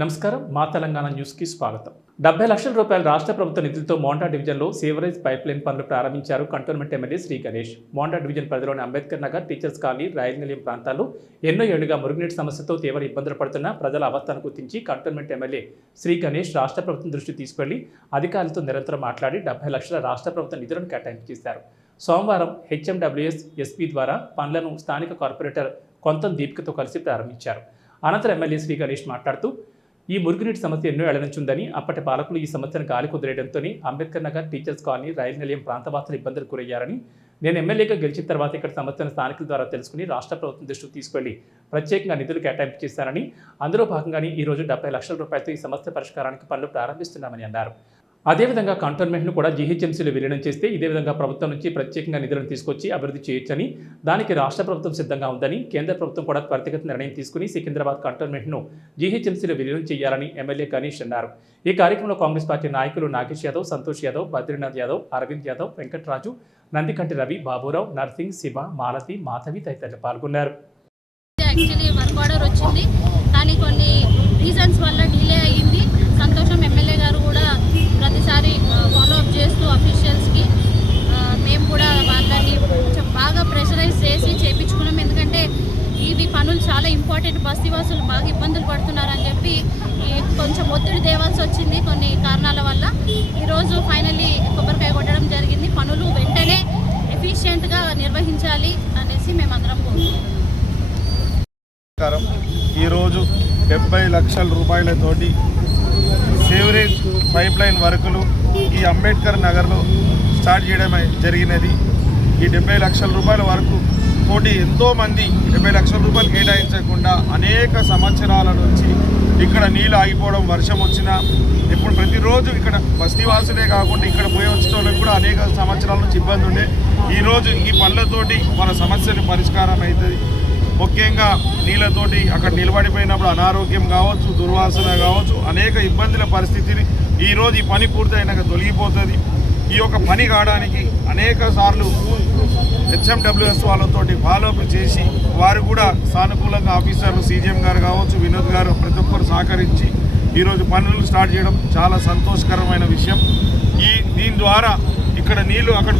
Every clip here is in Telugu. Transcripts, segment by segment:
నమస్కారం. మా తెలంగాణ న్యూస్కి స్వాగతం. డెబ్బై లక్షల రూపాయల రాష్ట్ర ప్రభుత్వ నిధులతో మోండా డివిజన్లో సేవరేజ్ పైప్లైన్ పనులు ప్రారంభించారు cantonment MLA Shri Ganesh. Monda division పరిధిలోని Ambedkar Nagar teachers colony rail Nilayam ప్రాంతాల్లో ఎన్నో ఏళ్ళుగా మురుగునీటి సమస్యతో తీవ్ర ఇబ్బందులు పడుతున్న ప్రజల అవస్థను గుర్తించి కంటోన్మెంట్ ఎమ్మెల్యే శ్రీ గణేష్ రాష్ట్ర ప్రభుత్వం దృష్టి తీసుకెళ్ళి అధికారులతో నిరంతరం మాట్లాడి డెబ్బై లక్షల రాష్ట్ర ప్రభుత్వ నిధులను కేటాయింపు చేశారు సోమవారం హెచ్ఎండబ్ల్యూఎస్ ఎస్పీ ద్వారా పనులను స్థానిక కార్పొరేటర్ కొంతం దీపికతో కలిసి ప్రారంభించారు. అనంతరం ఎమ్మెల్యే శ్రీ గణేష్ మాట్లాడుతూ ఈ మురుగునీటి సమస్య ఎన్నో ఏళ్ళ నుంచి ఉందని అప్పటి పాలకులు ఈ సమస్యను గాలి కుదిరేయడంతో Ambedkar Nagar teachers colony rail Nilayam ప్రాంతవాసులు ఇబ్బందులు గురయ్యారని నేను ఎమ్మెల్యేగా గెలిచిన తర్వాత ఇక్కడ సమస్యను స్థానికుల ద్వారా తెలుసుకుని రాష్ట్ర ప్రభుత్వం దృష్టికి తీసుకెళ్ళి ప్రత్యేకంగా నిధులు కేటాయింపు చేశారని. అందులో భాగంగానే ఈ రోజు డెబ్బై లక్షల రూపాయలతో ఈ సమస్య పరిష్కారానికి పనులు ప్రారంభిస్తున్నామని అన్నారు. అదేవిధంగా కంటోన్మెంట్ను కూడా జీహెచ్ఎంసీలో విలీనం చేస్తే ఇదే విధంగా ప్రభుత్వం నుంచి ప్రత్యేకంగా నిధులను తీసుకొచ్చి అభివృద్ధి చేయొచ్చని దానికి రాష్ట్ర ప్రభుత్వం సిద్ధంగా ఉందని కేంద్ర ప్రభుత్వం కూడా త్వరితగతి నిర్ణయం తీసుకుని సికింద్రాబాద్ కంటోన్మెంట్ను జీహెచ్ఎంసీలో విలీనం చేయాలని ఎమ్మెల్యే గణేష్ అన్నారు. ఈ కార్యక్రమంలో కాంగ్రెస్ పార్టీ నాయకులు నాగేష్ యాదవ్ సంతోష్ యాదవ్ బద్రీనాథ్ యాదవ్ అరవింద్ యాదవ్ వెంకట్రాజు నందికంటి రవి బాబురావు నర్సింగ్ శివ మాలతి మాధవి తదితరులు పాల్గొన్నారు. యాక్చువల్లీ వర్క్ ఆర్డర్ వచ్చింది కానీ కొన్ని రీజన్స్ వల్ల డిలే అయింది సంతోషం ఎమ్మెల్యే గారు కూడా ప్రతిసారి ఫాలో అప్ చేస్తూ అఫీషియల్స్కి మేము కూడా వాళ్ళని కొంచెం బాగా ప్రెషరైజ్ చేసి చేయించుకున్నాం ఎందుకంటే ఇవి పనులు చాలా ఇంపార్టెంట్ బస్తీవాసులు బాగా ఇబ్బందులు పడుతున్నారని చెప్పి కొంచెం ఒత్తిడి తేవాల్సి వచ్చింది కొన్ని కారణాల వల్ల. ఈరోజు ఫైనల్లీ కొబ్బరికాయ కొట్టడం జరిగింది. పనులు వెంటనే ఎఫిషియెంట్గా నిర్వహించాలి అనేసి మేమందరం కోరుకుంటున్నాం. ఈరోజు డెబ్బై లక్షల రూపాయలతోటి సేవరేజ్ పైప్ లైన్ వర్కులు ఈ అంబేద్కర్ నగర్లో స్టార్ట్ చేయడం జరిగినది. ఈ డెబ్బై లక్షల రూపాయల వరకు తోటి ఎంతోమంది డెబ్బై లక్షల రూపాయలు కేటాయించకుండా అనేక సంవత్సరాల నుంచి ఇక్కడ నీళ్ళు ఆగిపోవడం వర్షం వచ్చినా ఇప్పుడు ప్రతిరోజు ఇక్కడ బస్తీవాసులే కాకుండా ఇక్కడ పోయి వచ్చేటోళ్ళకి కూడా అనేక సంవత్సరాల నుంచి ఇబ్బంది ఉండే. ఈరోజు ఈ పనులతోటి మన సమస్యలు పరిష్కారం అవుతుంది ముఖ్యంగా నీళ్ళతోటి అక్కడ నిలబడిపోయినప్పుడు అనారోగ్యం కావచ్చు దుర్వాసన కావచ్చు అనేక ఇబ్బందుల పరిస్థితిని ఈరోజు ఈ పని పూర్తయినాక తొలగిపోతుంది. ఈ యొక్క పని కావడానికి అనేక సార్లు హెచ్ఎండబ్ల్యూఎస్ వాళ్ళతోటి ఫాలోఅప్ చేసి వారు కూడా సానుకూలంగా ఆఫీసర్లు సీజీఎం గారు కావచ్చు వినోద్ గారు ప్రతి ఒక్కరు సహకరించి ఈరోజు పనులు స్టార్ట్ చేయడం చాలా సంతోషకరమైన విషయం. ఈ దీని ద్వారా ఇక్కడ నీళ్ళు అక్కడ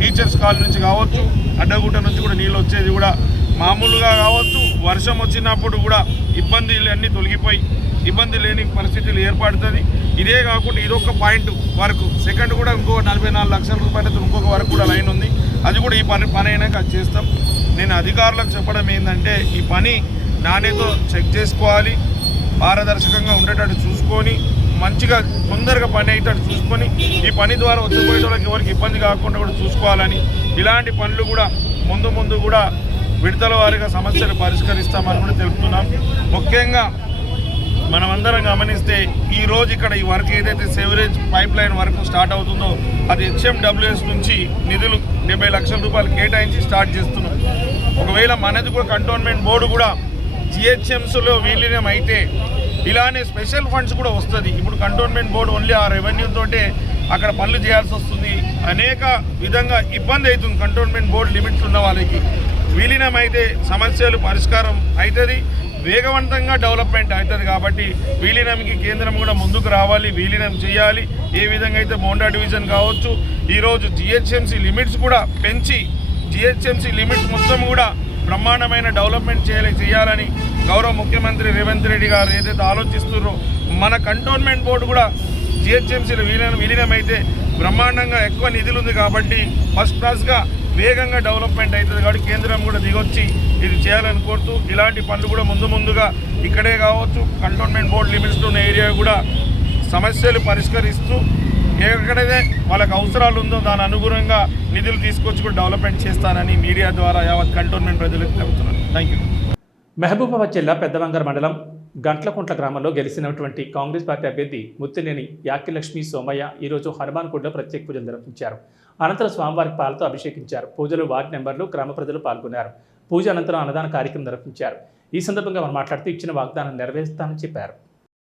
టీచర్స్ కాల్ నుంచి కావచ్చు అడ్డగుట్ట నుంచి కూడా నీళ్ళు వచ్చేది కూడా మామూలుగా కావచ్చు వర్షం వచ్చినప్పుడు కూడా ఇబ్బందులు అన్నీ తొలగిపోయి ఇబ్బంది లేని పరిస్థితులు ఏర్పడుతుంది. ఇదే కాకుండా ఇదొక పాయింట్ వరకు సెకండ్ కూడా ఇంకో నలభై నాలుగు లక్షల రూపాయలతో ఇంకొక వరకు కూడా లైన్ ఉంది. అది కూడా ఈ పని పని అయినాక చేస్తాం. నేను అధికారులకు చెప్పడం ఏంటంటే ఈ పని నాణ్యతో చెక్ చేసుకోవాలి. పారదర్శకంగా ఉండేటట్టు చూసుకొని మంచిగా తొందరగా పని అయ్యేటట్టు చూసుకొని ఈ పని ద్వారా వచ్చిపోయే వాళ్ళకి ఎవరికి ఇబ్బంది కాకుండా కూడా చూసుకోవాలని ఇలాంటి పనులు కూడా ముందు ముందు కూడా విడతల వారిగా సమస్యలు పరిష్కరిస్తామని కూడా తెలుపుతున్నాం. ముఖ్యంగా మనమందరం గమనిస్తే ఈరోజు ఇక్కడ ఈ వర్క్ ఏదైతే sewerage pipe line work start అవుతుందో అది హెచ్ఎండబ్ల్యూఎస్ నుంచి నిధులు డెబ్బై లక్షల రూపాయలు కేటాయించి స్టార్ట్ చేస్తున్నాం. ఒకవేళ మనది కూడా కంటోన్మెంట్ బోర్డు కూడా జిహెచ్ఎంసీలో విలీనం అయితే ఇలానే స్పెషల్ ఫండ్స్ కూడా వస్తుంది. ఇప్పుడు కంటోన్మెంట్ బోర్డు ఓన్లీ ఆ రెవెన్యూతోటే అక్కడ పనులు చేయాల్సి వస్తుంది. అనేక విధంగా ఇబ్బంది అవుతుంది. కంటోన్మెంట్ బోర్డు లిమిట్స్ ఉన్న వాళ్ళకి. విలీనం అయితే సమస్యలు పరిష్కారం అవుతుంది వేగవంతంగా డెవలప్మెంట్ అవుతుంది కాబట్టి విలీనంకి కేంద్రం కూడా ముందుకు రావాలి విలీనం చేయాలి. ఏ విధంగా అయితే బోండా డివిజన్ కావచ్చు ఈరోజు జిహెచ్ఎంసీ లిమిట్స్ కూడా పెంచి జిహెచ్ఎంసీ లిమిట్స్ మొత్తం కూడా బ్రహ్మాండమైన డెవలప్మెంట్ చేయాలి చేయాలని గౌరవ ముఖ్యమంత్రి రేవంత్ రెడ్డి గారు ఏదైతే ఆలోచిస్తున్నారో మన కంటోన్మెంట్ బోర్డు కూడా జిహెచ్ఎంసీలో విలీనం విలీనం అయితే బ్రహ్మాండంగా ఎక్కువ నిధులు ఉంది కాబట్టి ఫస్ట్ క్లాస్గా వేగంగా డెవలప్మెంట్ అవుతుంది కాబట్టి కేంద్రం కూడా దిగొచ్చి ఇది చేయాలని కోరుతూ ఇలాంటి పనులు కూడా ముందు ముందుగా ఇక్కడే కావచ్చు కంటోన్మెంట్ బోర్డు లిమిట్స్ ఉన్న ఏరియా కూడా సమస్యలు పరిష్కరిస్తూ ఎక్కడైతే వాళ్ళకి అవసరాలు ఉందో దాని అనుగుణంగా నిధులు తీసుకొచ్చి కూడా డెవలప్మెంట్ చేస్తానని మీడియా ద్వారా యావత్ కంటోన్మెంట్ ప్రజలకు చెబుతున్నాను. థ్యాంక్ యూ మహబూబాబాద్ జిల్లా పెద్దవంగర్ మండలం గంట్లకుంట్ల గ్రామంలో గెలిచినటువంటి కాంగ్రెస్ పార్టీ అభ్యర్థి ముత్తినేని యాకిలక్ష్మి సోమయ్య ఈరోజు హనుమాన్గూడలో ప్రత్యేక పూజలు నిర్వహించారు. అనంతరం స్వామివారికి పాలతో అభిషేకించారు. పూజలు వార్డు నెంబర్లు గ్రామ ప్రజలు పాల్గొన్నారు. పూజ అనంతరం అన్నదాన కార్యక్రమం నిర్వహించారు. ఈ సందర్భంగా వారు మాట్లాడుతూ ఇచ్చిన వాగ్దానం నెరవేరుస్తానని చెప్పారు.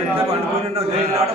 ఎన్ని కోట్లు పెడతారు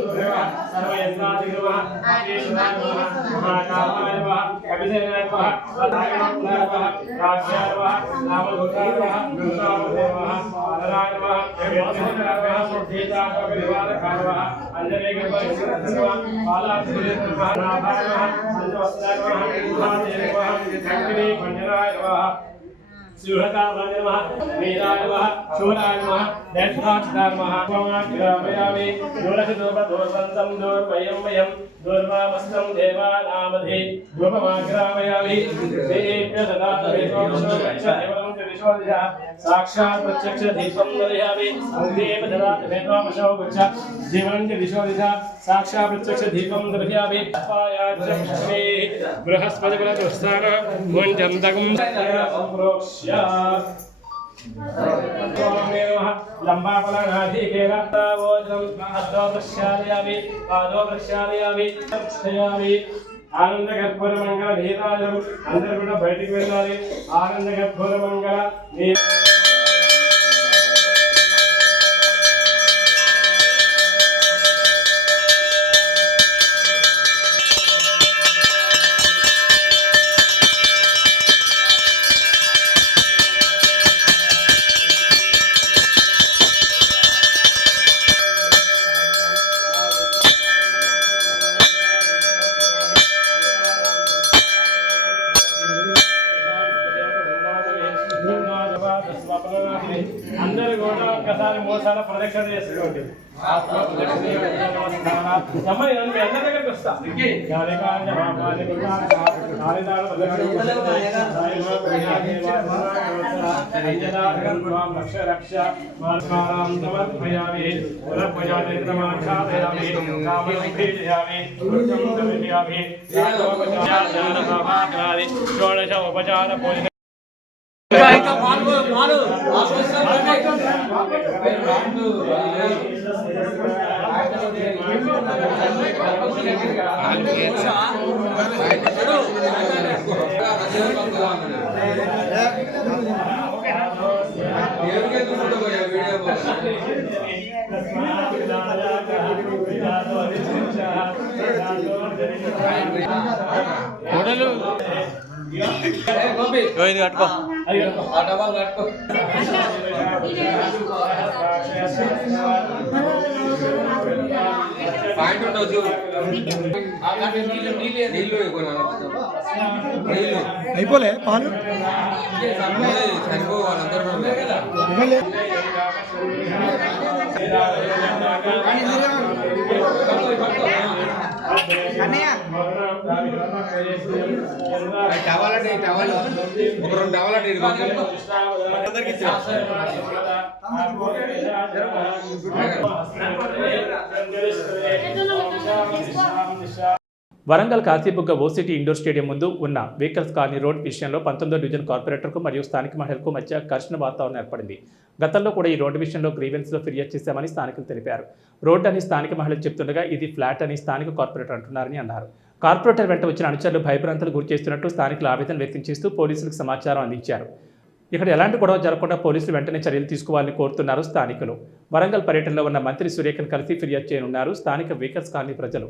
శివహతాయ నమః వీరాయ నమః శూరాయ నమః నమః सिंहकाय नमः वीराय नमः शूराय नमः दैत्याक्षिताय नमः भवाग्रामयामि दूरशतोपदोर्वन्तं दूर्वयं वयं दूर्वामस्तं देवानामधि ध्रुवमाग्रामयामि देव्य सदा देवो దేభ్య సదా సాక్షాత్ ప్రత్యక్ష దీపం దర్యామి దేవ దదా దేవామశో గుచ్చ జీవనం చ దిశో దిశ సాక్షాత్ ప్రత్యక్ష దీపం దర్యామి అపాయాచ బృహస్పతి కుల దుస్థాన ముంజంతకం సంప్రోక్ష్య లంబాఫలనాధికేన ఓజనం హస్తో ప్రక్షాళయామి పాదో ప్రక్షాళయామి ప్రక్షయామి ఆనంద గర్భుర మంగళ వేదాలు అందరూ కూడా బయటికి వెళ్ళాలి. ఆనంద గర్భుర మంగళ रक्ष रक्ष मार्गारां समर्पयामि पुनर्भजानेत्रमाच्छादयामि कामनुपेजयामि वृत्तं दर्शयामि षोडशोपचारभागादि षोडशोपचारभोजन मारो मारो త్వాం రక్ష కట్టుకో మాస్మారాం కట్టుకో పాయింట్ ఉండవు చూడు. నీళ్ళు నీళ్ళు. అయిపోలే పాలు? సరిపో వాళ్ళందరూ టవల్ అంటే టవల్. ఒక రెండు టవల్ అంటే ఇది కొంచెం అందరికి Warangal Kashibugga OCT indoor stadium ముందు ఉన్న వెహికల్స్ కాలనీ రోడ్ విషయంలో పంతొమ్మిదో డివిజన్ కార్పొరేటర్కు మరియు స్థానిక మహిళలకు మధ్య ఘర్షణ వాతావరణం ఏర్పడింది. గతంలో కూడా ఈ రోడ్డు విషయంలో గ్రీవెన్స్లో ఫిర్యాదు చేశామని స్థానికులు తెలిపారు. రోడ్డు అని స్థానిక మహిళలు చెప్తుండగా ఇది ఫ్లాట్ అని స్థానిక కార్పొరేటర్ అంటున్నారని అన్నారు. కార్పొరేటర్ వెంట వచ్చిన అనుచరులు భయభ్రాంతులు గురి చేస్తున్నట్టు స్థానికులు ఆవేదన వ్యక్తం చేస్తూ పోలీసులకు సమాచారం అందించారు. ఇక్కడ ఎలాంటి గొడవ జరగకుండా పోలీసులు వెంటనే చర్యలు తీసుకోవాలని కోరుతున్నారు స్థానికులు. వరంగల్ పర్యటనలో ఉన్న మంత్రి సురేఖను కలిసి ఫిర్యాదు చేయనున్నారు స్థానిక వీకర్స్ కాలనీ ప్రజలు.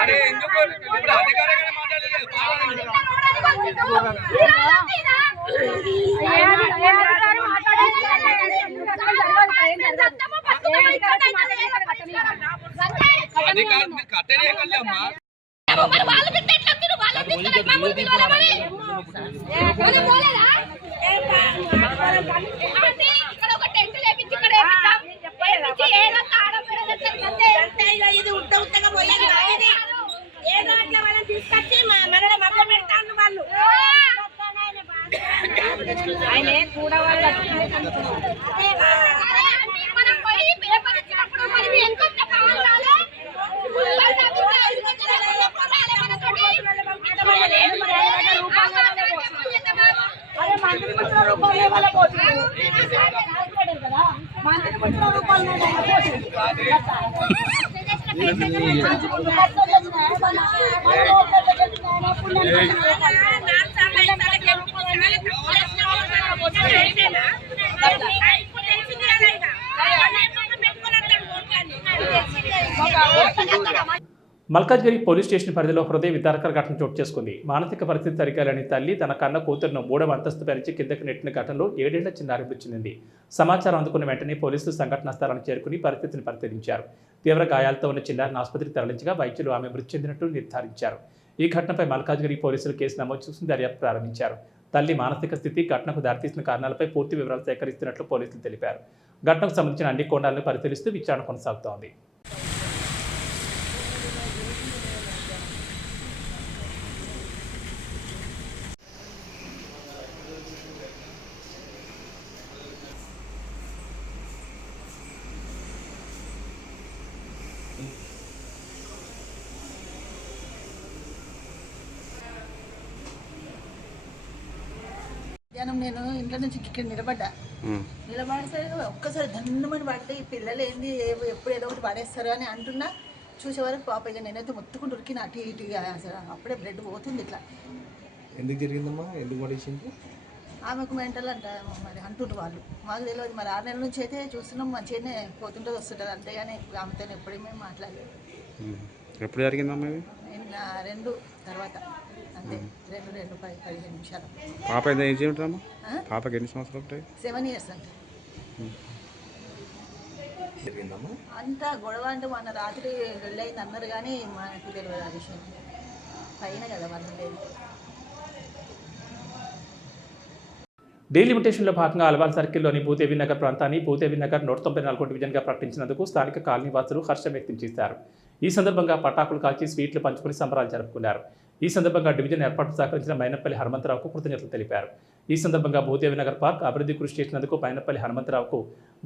అరే ఎందుకు ఇప్పుడు అధికారికంగా మాట్లాడలేదు పాలన అధికారులు మీరు కట్టలేకల్లమ్మా వాళ్ళు బిడ్డ ఎట్లా తిరు వాళ్ళు తీసుకెళ్ళి మా ముందు వాళ్ళమని మనం పోలేదా అంటే ఇక్కడ ఒక టెంట్ లేపించి ఇక్కడ వేపిద్దాం వేపించి ఏదో తాళం పెడదంటే ఇది ఉట్ట ఉట్టగా పోయేది కాదు ఇది. ఏదో అట్లా మనం తీసుకొచ్చి మ- మనల్ని మభ్య పెడతాను వాళ్ళు. ఆయన కూడా వాళ్ళు మనం పోయి పేపర్ ఇచ్చినప్పుడు మరి ఎంత కావాలి అరే మంత్రి పుట్టిన రూపాయలు వాళ్ళ పోతుంది కదా మంత్రి పుట్టిన రూపాయలు మల్కాజ్గిరి పోలీస్ స్టేషన్ పరిధిలో హృదయ విదారకర ఘటన చోటు చేసుకుంది. మానసిక పరిస్థితి సరికాలని తల్లి తన కన్న కూతురును మూడవ అంతస్తు పరిచి కిందకి నెట్టిన ఘటనలో ఏడేళ్ళ చిన్నారి మృతి చెందింది సమాచారం అందుకున్న వెంటనే పోలీసులు సంఘటనా స్థలానికి చేరుకుని పరిస్థితిని పరిశీలించారు. తీవ్ర గాయాలతో ఉన్న చిన్నారిని ఆసుపత్రికి తరలించగా వైద్యులు ఆమె మృతి చెందినట్టు నిర్ధారించారు. ఈ ఘటనపై మల్కాజ్గిరి పోలీసులు కేసు నమోదు చేసి దర్యాప్తు ప్రారంభించారు. తల్లి మానసిక స్థితి ఘటనకు దారితీసిన కారణాలపై పూర్తి వివరాలు సేకరిస్తున్నట్లు పోలీసులు తెలిపారు. ఘటనకు సంబంధించిన అన్ని కోణాలను పరిశీలిస్తూ విచారణ కొనసాగుతోంది మధ్యాహ్నం నేను ఇంట్లో నుంచి ఇక్కడ నిలబడ్డా. నిలబడేసరికి ఒక్కసారి దండమని పడితే ఈ పిల్లలు ఏంది ఏ- ఎప్పుడు ఏదో ఒకటి పడేస్తారు అని అంటున్నా. చూసే వరకు పాప ఇక నేనైతే మొత్తుకుంటూ ఉరికిన అటు ఇటుగా అసలు అప్పుడే బ్లడ్ పోతుంది ఇట్లా. ఎందుకు జరిగిందమ్మా? ఎందుకు పడేసింది ఆమెకు మెంటల్ అంట మరి అంటుండ్రు వాళ్ళు. మాకు తెలియదు మరి ఆరు నెలల నుంచి అయితే చూస్తున్నాం మంచిగానే పోతుంటుంది వస్తుంటుంది అంతేగాని ఆమెతో ఎప్పుడు మేము మాట్లాడలేదు. ఎప్పుడు జరిగిందమ్మా రెండు తర్వాత అంతే. రెండు రెండు పది పదిహేను నిమిషాలు. పాప ఎంత ఏం చేయమంటారమ్మా ఆ? పాపకి ఎన్ని సంవత్సరాలు ఉంటాయి? సెవెన్ ఇయర్స్ అంటే. అంతా గొడవ అంటే మొన్న రాత్రి వెళ్ళయింది అన్నారు కానీ మనకు తెలియదు ఆ విషయం. పైన కదా లేదు డీలిమిటేషన్లో భాగంగా అల్వాల్ సర్కిల్లోని భూదేవి నగర్ ప్రాంతాన్ని భూదేవి నగర్ నూట తొంభై నాలుగో డివిజన్గా ప్రకటించినందుకు స్థానిక కాలనీవాసులు హర్షం వ్యక్తం చేశారు. ఈ సందర్భంగా పటాకులు కాల్చి స్వీట్లు పంచుకుని సంబరాలు జరుపుకున్నారు. ఈ సందర్భంగా డివిజన్ ఏర్పాటు సహకరించిన మైనపల్లి హనుమంతరావుకు కృతజ్ఞతలు తెలిపారు. ఈ సందర్భంగా భూదేవి నగర్ పార్క్ అభివృద్ధి కృషి చేసినందుకు మైనపల్లి హనుమంతరావుకు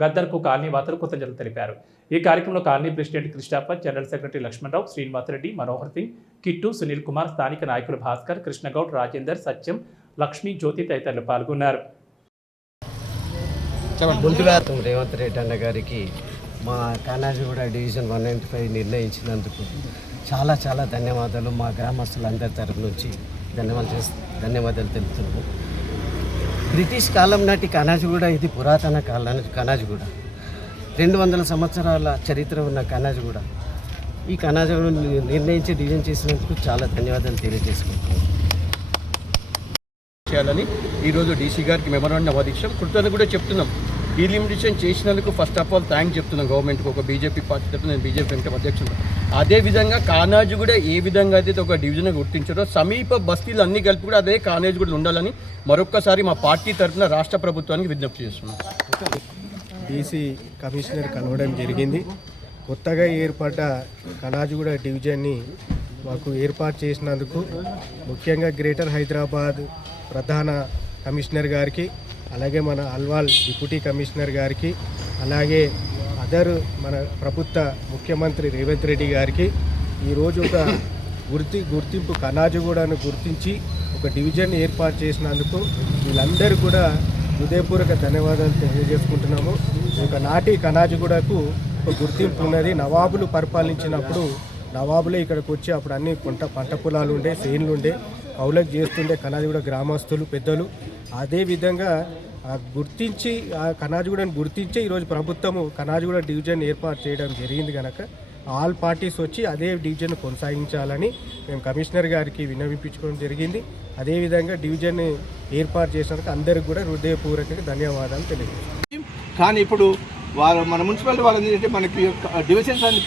గద్దర్కు కాలనీ వాతలు కృతజ్ఞతలు తెలిపారు. ఈ కార్యక్రమంలో కాలనీ ప్రెసిడెంట్ కృష్ణాప జనరల్ సెక్రటరీ లక్ష్మణరావు శ్రీనివాసరెడ్డి మనోహర్ సింగ్ కిట్టు సునీల్ కుమార్ స్థానిక నాయకులు భాస్కర్ కృష్ణగౌడ్ రాజేందర్ సత్యం లక్ష్మీ జ్యోతి తదితరులు పాల్గొన్నారు. ముందుగాతం రేవంత్ రెడ్డి అన్న గారికి మా Kanajiguda division one ninety five నిర్ణయించినందుకు చాలా చాలా ధన్యవాదాలు మా గ్రామస్తులందరి తరపు నుంచి ధన్యవాదాలు చేస్ ధన్యవాదాలు తెలుపుతున్నాము. బ్రిటిష్ కాలం నాటి కనాజిగూడ ఇది పురాతన కాలం కనాజిగూడ రెండు వందల సంవత్సరాల చరిత్ర ఉన్న కనాజిగూడ ఈ కనాజిగూడ నిర్ణయించి డిజైన్ చేసినందుకు చాలా ధన్యవాదాలు తెలియజేసుకుంటున్నాను. చేయాలని ఈరోజు డీసీ గారికి మెమరాండం అందించాం కృతజ్ఞత కూడా చెప్తున్నాం. డీలిమిటేషన్ చేసినందుకు ఫస్ట్ ఆఫ్ ఆల్ థ్యాంక్ చెప్తున్నాను గవర్నమెంట్కి ఒక బీజేపీ పార్టీ తరఫున నేను బీజేపీ వెంకట అధ్యక్షుడు. అదేవిధంగా కానాజు కూడా ఏ విధంగా అయితే ఒక డివిజన్ గుర్తించారో సమీప బస్తీలు అన్ని కలిపి కూడా అదే కానాజు కూడా ఉండాలని మరొక్కసారి మా పార్టీ తరఫున రాష్ట్ర ప్రభుత్వానికి విజ్ఞప్తి చేస్తున్నాం. డీసీ కమిషనర్ కలవడం జరిగింది. కొత్తగా ఏర్పడ్డ కనాజుగూడ డివిజన్ని మాకు ఏర్పాటు చేసినందుకు ముఖ్యంగా గ్రేటర్ హైదరాబాద్ ప్రధాన కమిషనర్ గారికి అలాగే మన అల్వాల్ డిప్యూటీ కమిషనర్ గారికి అలాగే అదర్ మన ప్రభుత్వ ముఖ్యమంత్రి రేవంత్ రెడ్డి గారికి ఈరోజు ఒక గుర్తి గుర్తింపు కనాజుగూడను గుర్తించి ఒక డివిజన్ ఏర్పాటు చేసినందుకు వీళ్ళందరూ కూడా హృదయపూర్వక ధన్యవాదాలు తెలియజేసుకుంటున్నాము. ఒక నాటి ఒక గుర్తింపు ఉన్నది. నవాబులు పరిపాలించినప్పుడు నవాబులే ఇక్కడికి వచ్చి అప్పుడు అన్ని పంట పంట పొలాలు ఉండే సేన్లు ఉండే కౌలకు చేస్తుండే కనాజిగూడ గ్రామస్తులు పెద్దలు. అదేవిధంగా గుర్తించి ఆ కనాజిగూడని గుర్తించి ఈరోజు ప్రభుత్వము కనాజిగూడ డివిజన్ ఏర్పాటు చేయడం జరిగింది కనుక ఆల్ పార్టీస్ వచ్చి అదే డివిజన్ కొనసాగించాలని మేము కమిషనర్ గారికి విన్నవించుకోవడం జరిగింది. అదేవిధంగా డివిజన్ ఏర్పాటు చేసినందుకు అందరికి కూడా హృదయపూర్వకంగా ధన్యవాదాలు తెలియజేస్తాం కానీ ఇప్పుడు వారు మన మున్సిపాలిటీ వాళ్ళు ఏంటంటే మనకి డివిజన్స్ అన్ని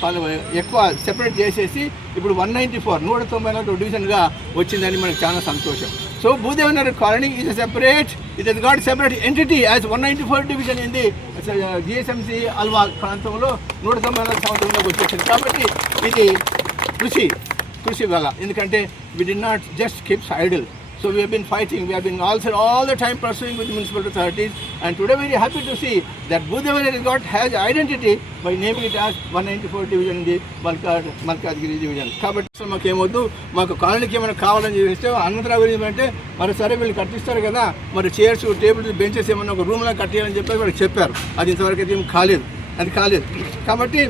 ఎక్కువ సెపరేట్ చేసేసి ఇప్పుడు వన్ నైంటీ ఫోర్ నూట తొంభై నాలుగు డివిజన్గా వచ్చిందని మనకు చాలా సంతోషం. So Bhudevanagar colony is separate it is got separate entity as one ninety four division ఏంది జిఎస్ఎంసి అల్వా ప్రాంతంలో నూట తొంభై నాలుగు సంవత్సరంలోకి వచ్చేసింది. కాబట్టి ఇది కృషి కృషి వల్ల. ఎందుకంటే we did not just keeps idle so we been fighting we been also all the time pursuing with municipal authorities and today very happy to see that Buddhavar is got has identity by naming it as one ninety four division the మల్కాడ్ Malkajgiri division కాబట్టి సో మాకు ఏమొద్దు? మాకు కాలనీకి ఏమైనా కావాలని చెప్పేస్తే అనంతరావు గురించి అంటే మరి సరే వీళ్ళు కట్టిస్తారు కదా మరి చైర్స్ టేబుల్స్ బెంచెస్ ఏమన్నా ఒక రూమ్లో కట్టేయాలని చెప్పి వాళ్ళు చెప్పారు. అది ఇంతవరకు అయితే ఏం కాలేదు. అది కాలేదు. కాబట్టి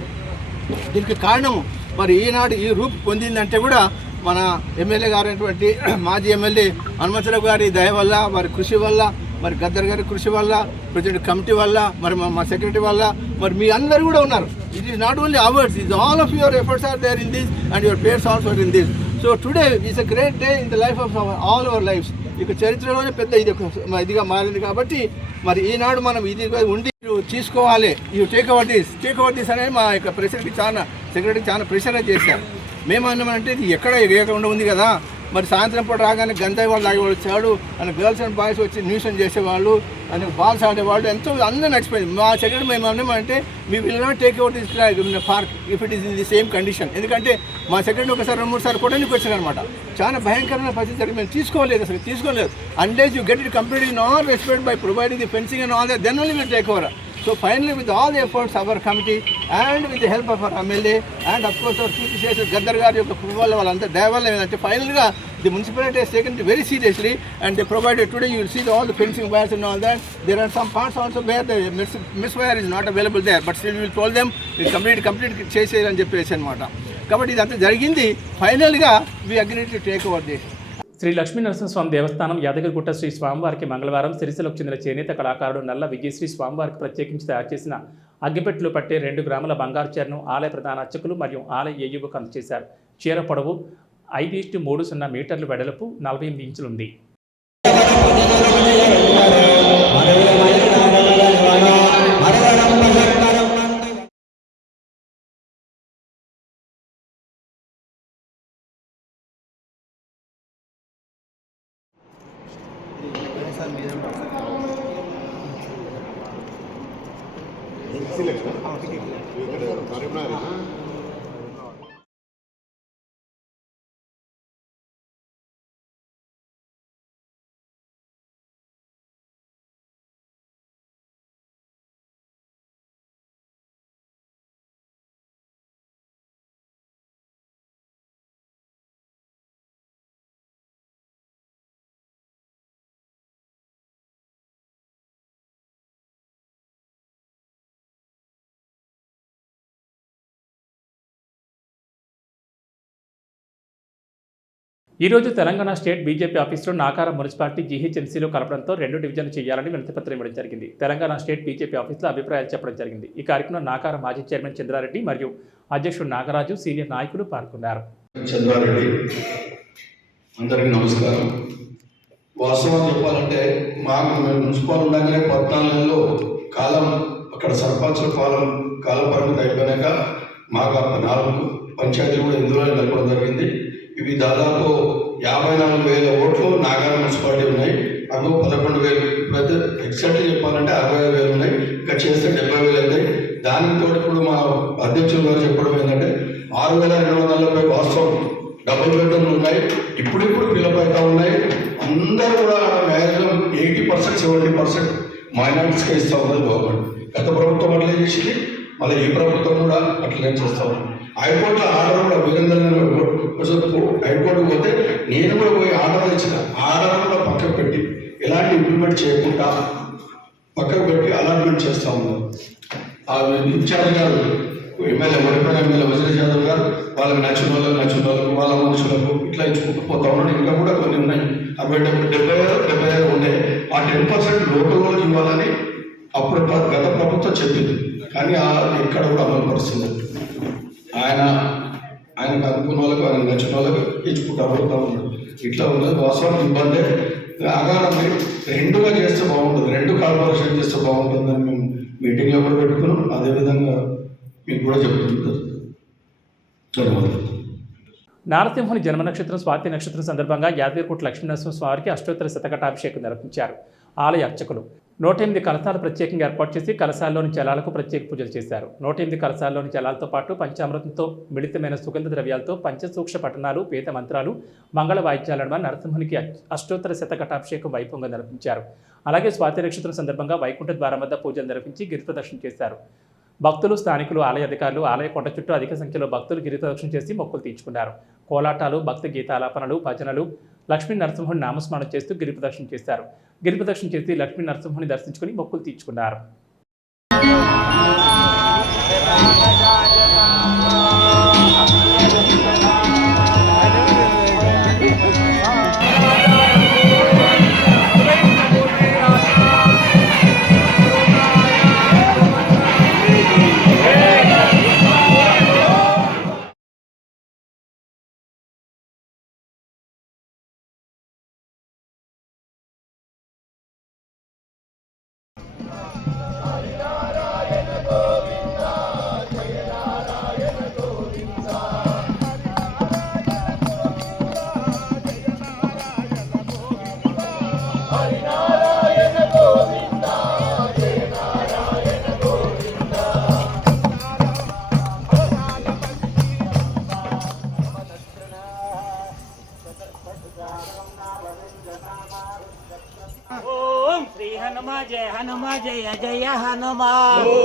దీనికి కారణం మరి ఈనాడు ఈ రూప్ పొందిందంటే కూడా మన ఎమ్మెల్యే గారైనటువంటి మాజీ ఎమ్మెల్యే హనుమంతరావు గారి దయ వల్ల వారి కృషి వల్ల మరి గద్దర్ గారి కృషి వల్ల ప్రెసిడెంట్ కమిటీ వల్ల మరి మా- మా సెక్రటరీ వల్ల మరి మీ అందరు కూడా ఉన్నారు. It is not only ours is all of your efforts are there in this and your prayers also in this so today is a great day in the life of all our lifes ఇక చరిత్రలోనే పెద్ద ఇది ఒక ఇదిగా మారింది కాబట్టి మరి ఈనాడు మనం ఇది ఉండి తీసుకోవాలి. You take over this take over this అనేది మా యొక్క ప్రెసిడెంట్కి చాలా సెక్రటరీ చాలా ప్రెషర్ చేశారు. మేము అన్నామంటే ఇది ఎక్కడ వేయకుండా ఉంది కదా? మరి సాయంత్రం పూట రాగానే గంజాయి వాళ్ళు తాగేవాడు వచ్చాడు అని గర్ల్స్ అండ్ బాయ్స్ వచ్చి న్యూసన్ చేసేవాళ్ళు అని బాల్స్ ఆడేవాళ్ళు ఎంతో అందరూ నడిచిపోయింది మా సెకండ్ మేము అన్నామంటే మీ will not take out is park if it is in the same condition ఎందుకంటే మా సెకండ్ ఒకసారి రెండు మూడు సార్లు కొట్టడానికి వచ్చారు అనమాట చాలా భయంకరమైన పరిస్థితి జరిగింది. మేము తీసుకోలేదు అసలు తీసుకోలేదు. అండేజ్ you get it complete in all respect by providing the fencing and all then only మీరు take over So finally, with all the efforts, our committee and with the help of our MLA and of course our chief minister Gaddar గారి యొక్క కృప వల్ల వాళ్ళంతా దయ వల్ల ఏంటంటే ఫైనల్గా the municipality has taken it very seriously and they provided today you will see the, all the fencing wires and all that. There are some parts also where the miss, miss wire is not available there but still we will told them we complete complete చేసేయాలని చెప్పేసి అనమాట కాబట్టి ఇదంతా జరిగింది ఫైనల్గా we agreed to take over this. Shri Lakshmi Narasimhaswamy Devasthanam Yadagirigutta Shri స్వామివారికి మంగళవారం సిరిసిలకు చెందిన చేనేత కళాకారుడు నల్ల విజయశ్రీ స్వామివారికి ప్రత్యేకించి తయారు చేసిన అగ్గిపెట్టెలు పట్టే రెండు గ్రాముల బంగారు చీరను ఆలయ ప్రధాన అర్చకులు మరియు ఆలయ ఏయువుకు అందజేశారు. చీర పొడవు ఐదు ఇష్టి మూడు సున్నా మీటర్లు వెడల్పు నలభై ఎనిమిది ఇంచులుంది ఈరోజు తెలంగాణ స్టేట్ బీజేపీ ఆఫీసులో నాకారం మున్సిపాలిటీ జీహెచ్ఎంసీలో కలపడంతో రెండు డివిజన్లు చేయాలని వినతిపత్రం ఇవ్వడం జరిగింది. తెలంగాణ స్టేట్ బీజేపీ ఆఫీసులో అభిప్రాయాలు చెప్పడం జరిగింది. ఈ కార్యక్రమం నాకారం మాజీ చైర్మన్ చంద్రారెడ్డి మరియు అధ్యక్షుడు నాగరాజు సీనియర్ నాయకులు పాల్గొన్నారు. చంద్రారెడ్డి అందరికీ నమస్కారం. వాస్తవం చెప్పాలంటే మాకు మున్సిపల్ ఉండగానే పద్నాలుగు కాలం అక్కడ సర్పంచుల కాలం కాల పరిమితి అయిపోయాక మాకు అప్పుడు నాలుగు పంచాయతీలు కూడా ఇందులో నడపడం జరిగింది. ఇవి దాదాపు యాభై నాలుగు వేల ఓట్లు నాగార మున్సిపాలిటీ ఉన్నాయి. అవి పదకొండు వేలు. ప్రతి ఎగ్జాక్ట్గా చెప్పాలంటే అరవై ఐదు వేలు ఉన్నాయి. ఇంకా చేస్తే డెబ్బై వేలు అవుతాయి దానితో ఇప్పుడు మా అధ్యక్షులు గారు చెప్పడం ఏంటంటే ఆరు వేల రెండు వందల నలభై వాస్తవం. డబుల్ బెడ్రూమ్లు ఉన్నాయి. ఇప్పుడిప్పుడు ఫిలప్ అవుతా ఉన్నాయి. అందరూ కూడా maximum eighty percent seventy percent మైనారిటీస్కే ఇస్తూ ఉన్నది గవర్నమెంట్. గత ప్రభుత్వం అట్లే చేసింది. మళ్ళీ ఈ ప్రభుత్వం కూడా అట్లనే చేస్తూ ఉంది హైకోర్టులో ఆర్డర్ కూడా వీరేంద్ర హైకోర్టు పోతే నేను కూడా పోయి ఆర్డర్ ఇచ్చిన. ఆర్డర్ కూడా పక్కకు పెట్టి ఎలాంటి ఇంప్లిమెంట్ చేయకుండా పక్కకు పెట్టి అలాట్మెంట్ చేస్తా ఉన్నారు ఆ ఇన్ఛార్జ్ గారు ఎమ్మెల్యే మడిపల్లి ఎమ్మెల్యే వజీర్ యాదవ్ గారు వాళ్ళకి నచ్చిన వాళ్ళకి నచ్చిన వాళ్ళకు వాళ్ళ మనుషులకు ఇట్లా ఇచ్చుకుంటూ పోతా ఉన్నాడు ఇంకా కూడా కొన్ని ఉన్నాయి. అరవై డెబ్బై డెబ్బై ఆరు డెబ్బై ఆరు ఉన్నాయి ఆ టెన్ పర్సెంట్ లోకల్ వాళ్ళకి ఇవ్వాలని అప్పుడు గత ప్రభుత్వం చెప్పింది. కానీ ఆ ఎక్కడ కూడా అమలు పరుస్తుంది ఆయన ఆయనకు అనుకున్న వాళ్ళకు ఆయన నచ్చిన వాళ్ళకు ఇచ్చుకుంటా పోతా ఉన్నాడు. ఇట్లా ఉన్నది వాస్తవం ఇబ్బంది. అగారం రెండుగా చేస్తే బాగుంటుంది. రెండు కార్పొరేషన్ చేస్తే బాగుంటుందని మేము మీటింగ్లో కూడా పెట్టుకున్నాం. అదేవిధంగా మీకు కూడా చెప్తుంటారు. ధన్యవాదాలు. నారసింహుని జన్మ నక్షత్రం స్వాతి నక్షత్రం సందర్భంగా యాదగిరికోట లక్ష్మీనరసింహ స్వామికి అష్టోత్తర శతకటాభిషేకం నిర్వహించారు. ఆలయ అర్చకులు నూట ఎనిమిది కలశాలు ప్రత్యేకంగా ఏర్పాటు చేసి కలశాల్లోని జలాలకు ప్రత్యేక పూజలు చేశారు. నూట ఎనిమిది కలశాల్లోని జలాలతో పాటు పంచామృతంతో మిళితమైన సుగంధ ద్రవ్యాలతో పంచసూక్ష పట్టణాలు వేద మంత్రాలు మంగళ వాయిద్యాల నడుమ నరసింహునికి అష్టోత్తర శతకటాభిషేకం వైభవంగా నిర్వహించారు అలాగే స్వాతి నక్షత్రం సందర్భంగా వైకుంఠ ద్వారం వద్ద పూజలు నిర్వహించి గిరి ప్రదర్శన చేశారు. భక్తులు స్థానికులు ఆలయ అధికారులు ఆలయ కొండ చుట్టూ అధిక సంఖ్యలో భక్తులు గిరి ప్రదక్షిణ చేసి మొక్కులు తీర్చుకున్నారు. కోలాటాలు భక్తి గీతాలాపనలు భజనలు లక్ష్మీ నరసింహుని నామస్మరణ చేస్తూ గిరి ప్రదక్షిణ చేశారు. గెలుపు ప్రదక్షిణ చేసి లక్ష్మీ నరసింహుని దర్శించుకుని మొక్కులు తీర్చుకున్నారు.